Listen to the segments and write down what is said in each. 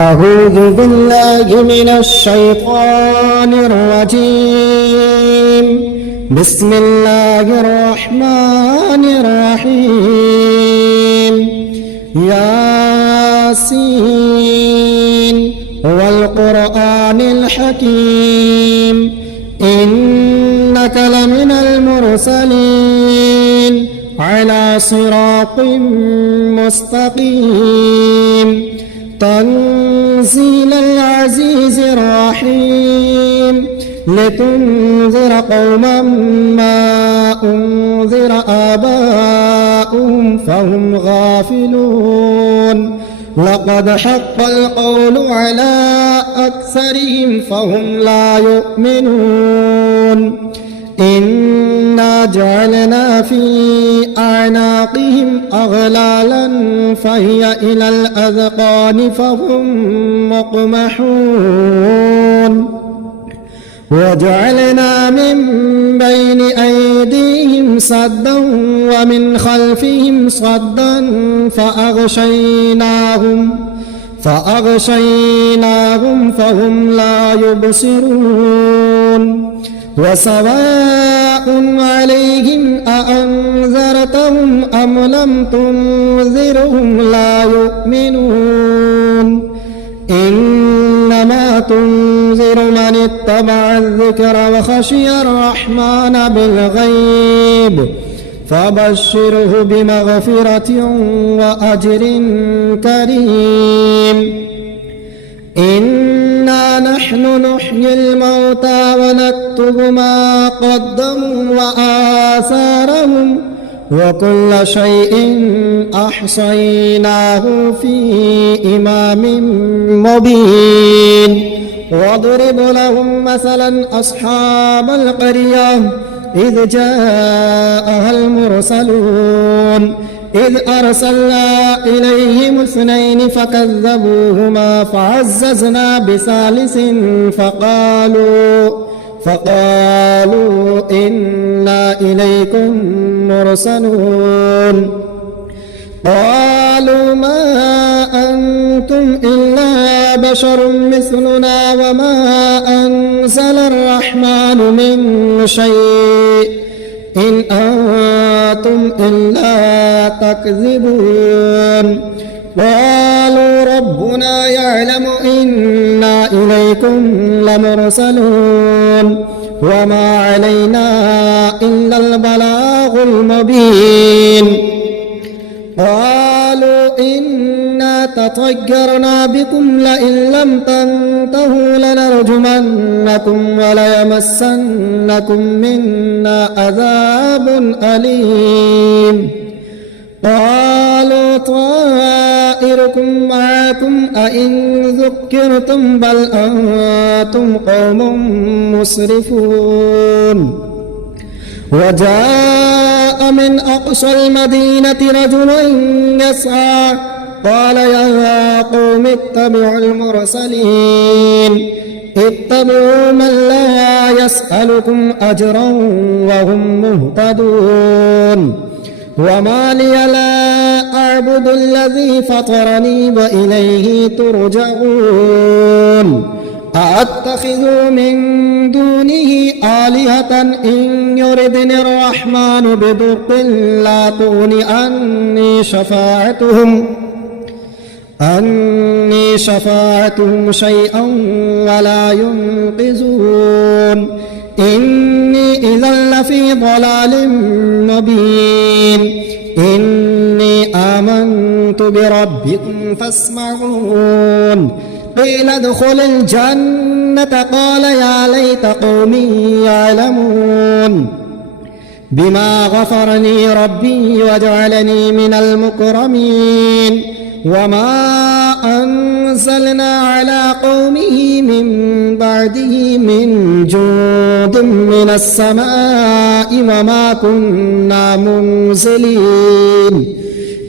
أعوذ بالله من الشيطان الرجيم. بسم الله الرحمن الرحيم. ياسين والقرآن الحكيم إنك لمن المرسلين على صراط مستقيم تنزيل العزيز الرحيم لتنذر قوما ما أنذر آباؤهم فهم غافلون لقد حق القول على أكثرهم فهم لا يؤمنون إنا جعلنا في أعناقهم أغلالا فهي إلى الأذقان فهم مقمحون وجعلنا من بين أيديهم صدا ومن خلفهم صدا فأغشيناهم فهم لا يبصرون وسواء عليهم أأنذرتهم أم لم تنذرهم لا يؤمنون إنما تنذر من اتبع الذكر وخشي الرحمن بالغيب فبشره بمغفرة وأجر كريم. إنا نحن نحيي الموتى ونكتب ما قدموا وآثارهم وكل شيء أحصيناه في إمام مبين. واضرب لهم مثلا أصحاب القرية إذ جاءها المرسلون إذ أرسلنا إليهم 2 فكذبوهما فعززنا بثالث فقالوا إنا إليكم مرسلون قالوا ما أنتم إلا بشر مثلنا وما أنزل الرحمن من شيء إن أنتم إلا تكذبون. قالوا ربنا يعلم إنا إليكم لمرسلون وما علينا إلا البلاغ المبين. قالوا إنا تطيرنا بكم لئن لم تنتهوا لنرجمنكم وليمسنكم منا عذاب أليم. قالوا طائركم معكم أئن ذكرتم بل أنتم قوم مسرفون. وجاء من أقصى المدينة رجل يسعى قال يا قوم اتبعوا المرسلين اتبعوا من لا يسألكم أجرا وهم مهتدون. وما لي لا أعبد الذي فطرني وإليه ترجعون. أأتخذ من دونه آلهة إن يردني الرحمن بضر لا تغن عني شفاعتهم شيئا ولا ينقذون. إني إذا لفي ضلال مبين. إني آمنت بربكم فاسمعون. قيل ادخل الجنة قال يا ليت قومي يعلمون بما غفرني ربي وجعلني من المكرمين. وما أنزلنا على قومه من بعده من جند من السماء وما كنا منزلين.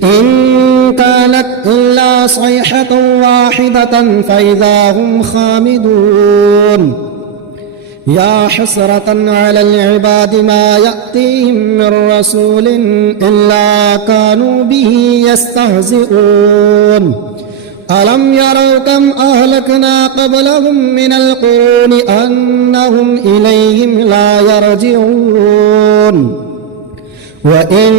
إن كانت إلا صيحة واحدة فإذا هم خامدون. يا حسرة على العباد ما يأتيهم من رسول إلا كانوا به يستهزئون. ألم يروا كم أهلكنا قبلهم من القرون أنهم إليهم لا يرجعون وإن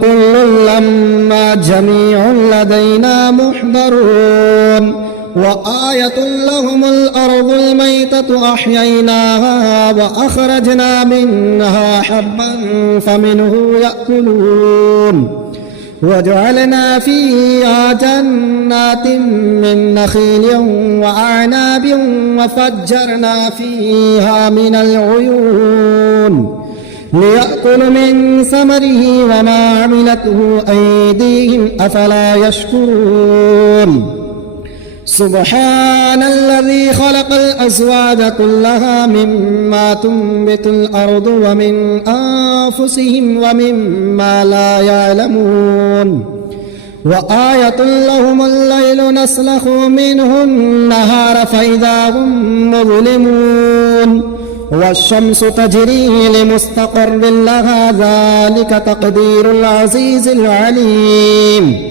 كل لما جميع لدينا محضرون وآية لهم الأرض الميتة أحييناها وأخرجنا منها حبا فمنه يأكلون وجعلنا فيها جنات من نخيل وأعناب وفجرنا فيها من العيون ليأكل من ثمره وما عملته أيديهم أفلا يشكرون سبحان الذي خلق الأزواج كلها مما تنبت الأرض ومن أنفسهم ومما لا يعلمون وآية لهم الليل نسلخ منه النهار فإذا هم مظلمون والشمس تجري لمستقر لها ذلك تقدير العزيز العليم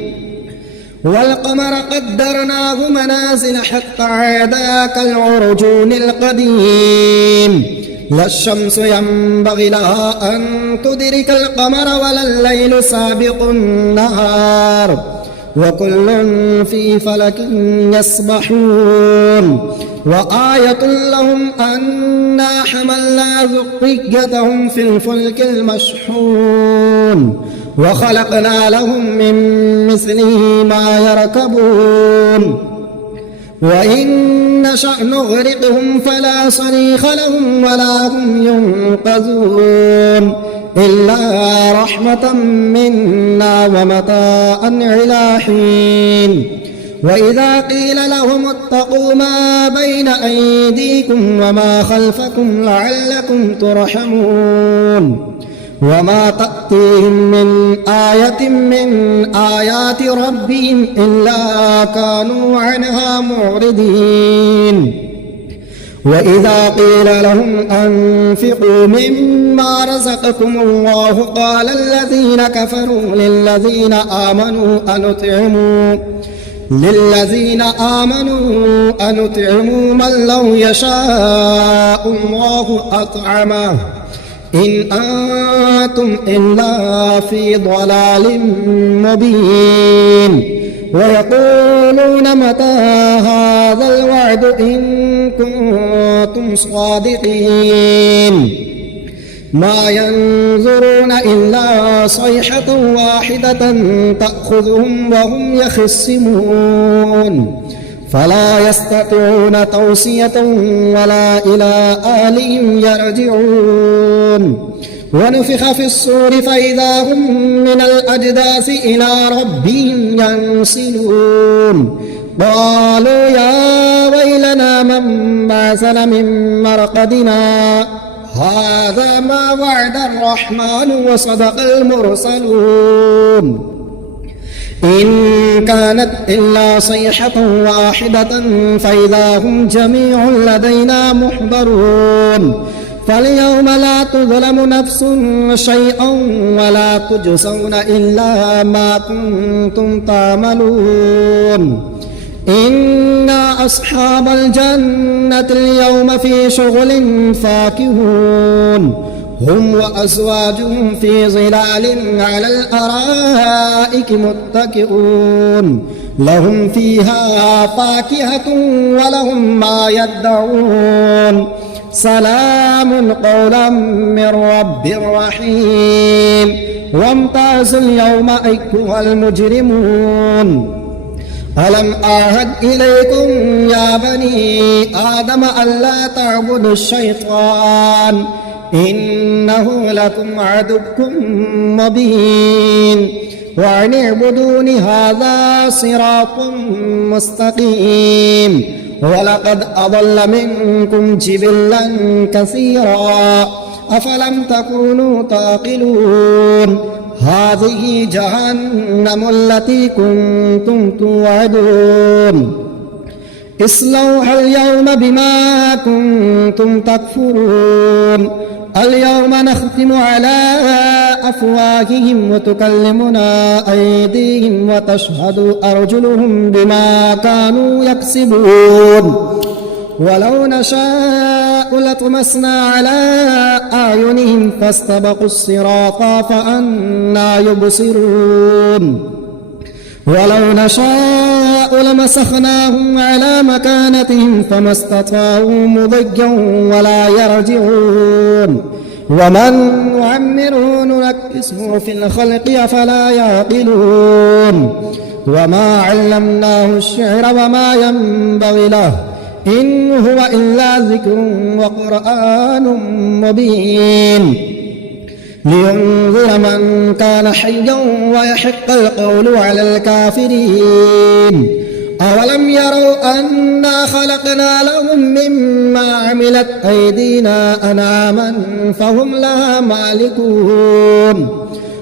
والقمر قدرناه منازل حتى عاد كالعرجون القديم لا الشمس ينبغي لها أن تدرك القمر ولا الليل سابق النهار وكل في فلك يسبحون وآية لهم أنا حملنا ذريتهم في الفلك المشحون وخلقنا لهم من مثله ما يركبون وإن نشأ نغرقهم فلا صريخ لهم ولا هم ينقذون إلا رحمة منا ومتاعا إلى حين وإذا قيل لهم اتقوا ما بين أيديكم وما خلفكم لعلكم ترحمون وما تأتيهم من آية من آيات ربهم إلا كانوا عنها معرضين وإذا قيل لهم أنفقوا مما رزقكم الله قال الذين كفروا للذين آمنوا أنطعموا من لو يشاء الله أطعمه إن أنتم إلا في ضلال مبين ويقولون متى هذا الوعد إن كنتم صادقين ما ينظرون إلا صيحة واحدة تأخذهم وهم يخصمون فلا يستطيعون توصية ولا إلى أهلهم يرجعون ونفخ في الصور فإذا هم من الأجداث إلى ربهم ينسلون قالوا يا ويلنا من بعثنا من مرقدنا هذا ما وعد الرحمن وصدق المرسلون إن كانت إلا صيحة واحدة فإذا هم جميع لدينا محضرون فاليوم لا تظلم نفس شيئا ولا تجزون إلا ما كنتم تعملون إن أصحاب الجنة اليوم في شغل فاكهون هم وأزواجهم في ظلال على الأرائك متكئون لهم فيها فاكهة ولهم ما يدعون سلام قولا من رب رحيم وامتازوا اليوم أيها المجرمون ألم أعهد إليكم يا بني آدم ألا تعبدوا الشيطان إنه لكم عدو مبين وأن اعبدون هذا صراط مستقيم ولقد أضل منكم جبلا كثيرا أفلم تكونوا تعقلون هذه جهنم التي كنتم توعدون اصلوها اليوم بما كنتم تكفرون اليوم نختم على أفواههم وتكلمنا أيديهم وتشهد أرجلهم بما كانوا يكسبون ولو نشاء لطمسنا على أعينهم فاستبقوا الصراط فأنى يبصرون ولو نشاء لمسخناهم على مكانتهم فما استطاعوا مضيا ولا يرجعون ومن نعمره ننكسه في الخلق أفلا يعقلون وما علمناه الشعر وما ينبغي له إن هو إلا ذكر وقرآن مبين لينذر من كان حيا ويحق القول على الكافرين أولم يروا أنا خلقنا لهم مما عملت أيدينا أنعاما فهم لها مالكون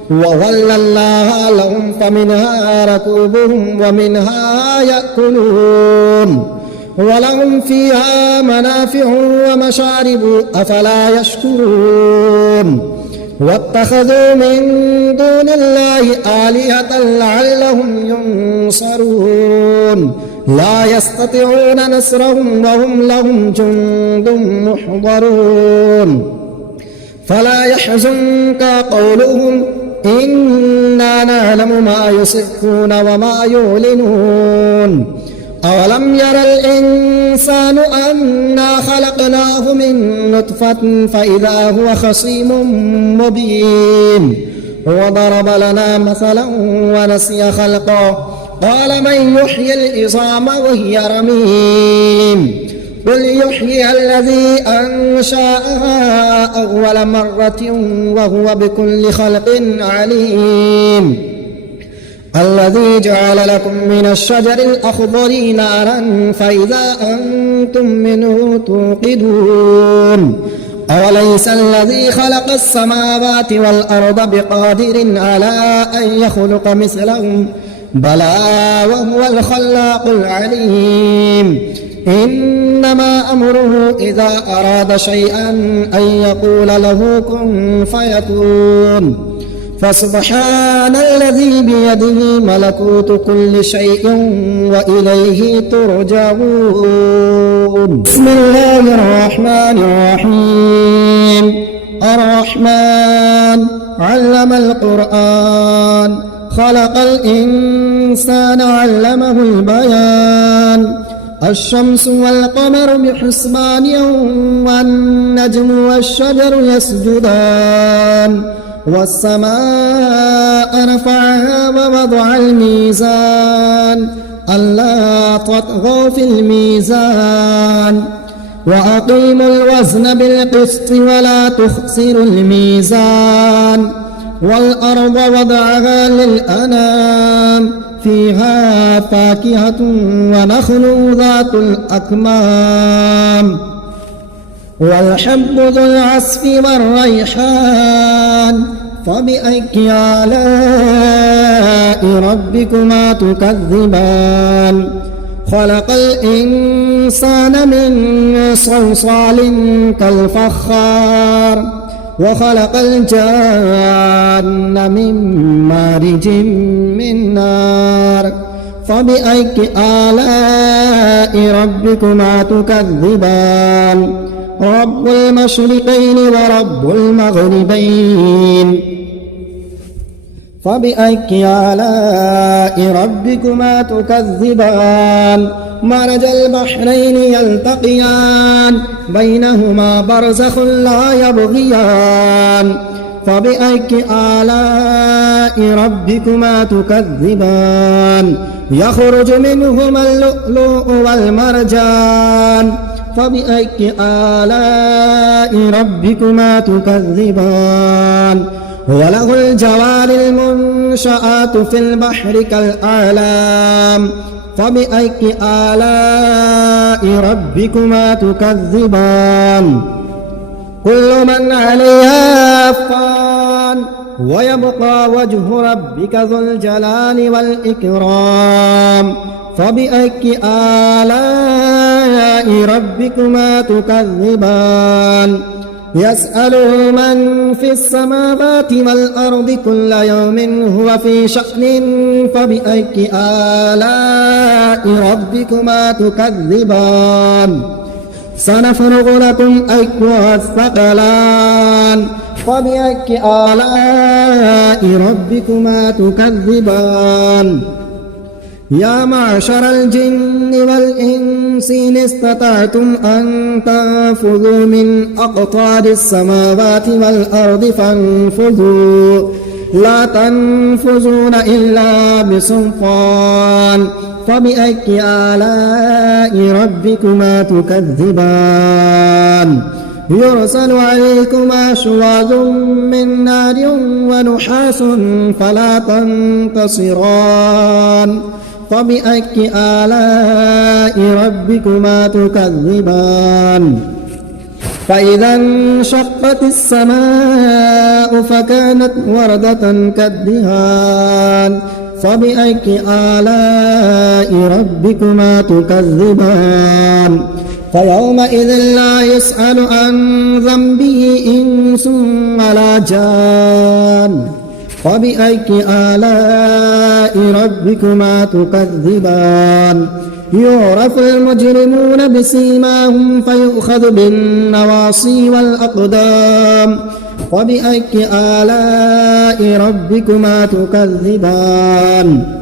وظللناها لهم فمنها ركوبهم ومنها يأكلون ولهم فيها منافع ومشارب أفلا يشكرون واتخذوا من دون الله آلهة لعلهم ينصرون لا يستطيعون نصرهم وهم لهم جند محضرون فلا يحزنك قولهم إنا نعلم ما يسرون وما يعلنون أولم ير الإنسان أنا خلقناه من نطفة فإذا هو خصيم مبين وضرب لنا مثلا ونسي خلقه قال من يحيي العظام وهي رميم قل يحييها الذي أنشأها أول مرة وهو بكل خلق عليم الذي جعل لكم من الشجر الأخضر نارا فإذا أنتم منه توقدون أوليس الذي خلق السماوات والأرض بقادر على أن يخلق مثلهم بلى وهو الخلاق العليم إنما أمره إذا أراد شيئا أن يقول له كن فيكون فسبحان الذي بيده ملكوت كل شيء وإليه ترجعون بسم الله الرحمن الرحيم الرحمن علم القرآن خلق الإنسان علمه البيان الشمس والقمر بحسبان والنجم والشجر يسجدان والسماء رفعها ووضع الميزان ألا تطغوا في الميزان وأقيموا الوزن بالقسط ولا تخسروا الميزان والأرض وضعها للأنام فيها فاكهة ونخل ذات الأكمام والحب ذو العصف والريحان فبأي آلاء ربكما تكذبان خلق الإنسان من صلصال كالفخار وخلق الجان من مارج من نار فبأي آلاء ربكما تكذبان رب المشرقين ورب المغربين فبأي آلاء ربكما تكذبان مرج البحرين يلتقيان بينهما برزخ لا يبغيان فبأي آلاء ربكما تكذبان يخرج منهما اللؤلؤ والمرجان فبأي آلاء ربكما تكذبان وله الجوار المنشآت في البحر كالأعلام فبأي آلاء ربكما تكذبان كل من عليها فان ويبقى وجه ربك ذو الجلال والإكرام فبأي آلاء ربكما تكذبان يسأله من في السماوات والأرض كل يوم هو في شأن فبأي آلاء ربكما تكذبان سنفرغ لكم أيها الثقلان فبأي آلاء ربكما تكذبان يا معشر الجن والإنس إن استطعتم أن تنفذوا من أقطار السماوات والأرض فانفذوا لا تنفذون إلا بسلطان فبأي آلاء ربكما تكذبان يرسل عليكما شواظ من نار ونحاس فلا تنتصران فبأي آلاء ربكما تكذبان فإذا انشقت السماء فكانت وردة كالدهان فبأي آلاء ربكما تكذبان فيومئذ لا يسأل عن ذنبه إنس ولا جان فبأي آلاء ربكما تكذبان يعرف المجرمون بسيماهم فيؤخذ بالنواصي والأقدام فبأي آلاء ربكما تكذبان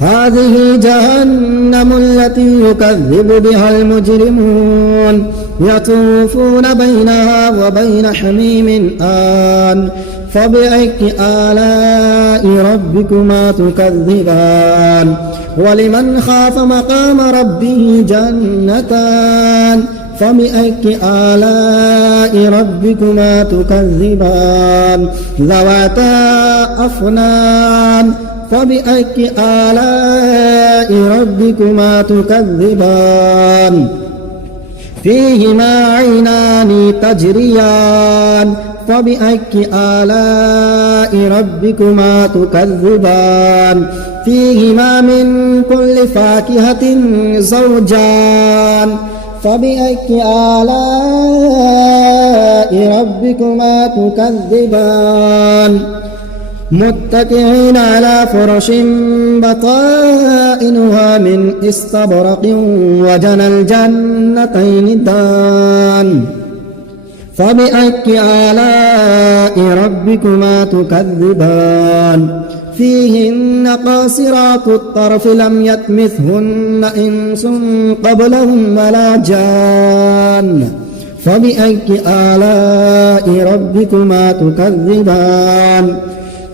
هذه جهنم التي يكذب بها المجرمون يطوفون بينها وبين حميم آن فبأي آلاء ربكما تكذبان ولمن خاف مقام ربه جنتان فبأي آلاء ربكما تكذبان ذواتا أفنان فبأي آلاء ربكما تكذبان فيهما عينان تجريان فبأي آلاء ربكما تكذبان فيهما من كل فاكهة زوجان فبأي آلاء ربكما تكذبان متكئين على فرش بطائنها من استبرق وجنى الجنتين دان فبأي آلاء ربكما تكذبان فيهن قاصرات الطرف لم يطمثهن إنس قبلهم ولا جان فبأي آلاء ربكما تكذبان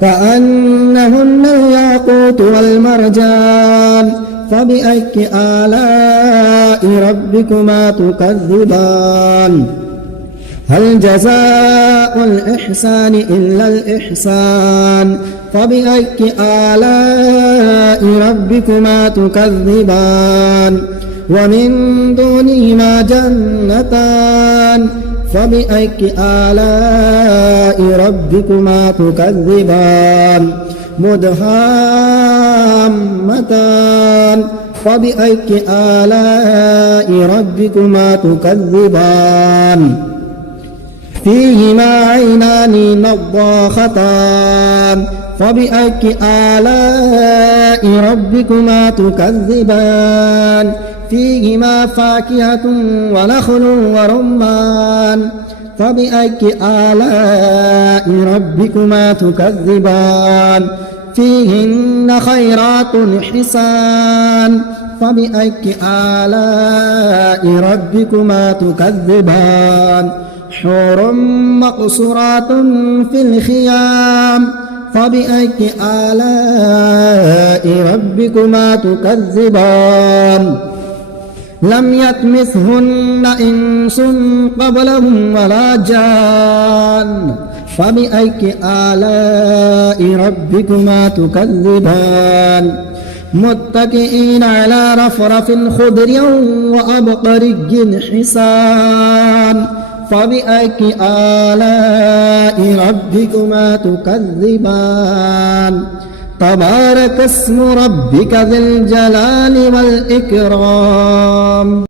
كأنهن الياقوت والمرجان فبأي آلاء ربكما تكذبان هل جزاء الإحسان إلا الإحسان فبأي آلاء ربكما تكذبان ومن دونهما جنتان فبأي آلاء ربكما تكذبان مدهامتان فبأي آلاء ربكما تكذبان فيهما عينان نضاختان فبأي آلاء ربكما تكذبان فيهما فاكهة ونخل ورمان فبأي آلاء ربكما تكذبان فيهن خيرات حسان فبأي آلاء ربكما تكذبان حور مقصورات في الخيام فبأي آلاء ربكما تكذبان لم يطمثهن إنس قبلهم ولا جان فبأي آلاء ربكما تكذبان متكئين على رفرف خضر وأبقري حسان فبأي آلاء ربكما تكذبان تبارك اسم ربك ذي الجلال والإكرام.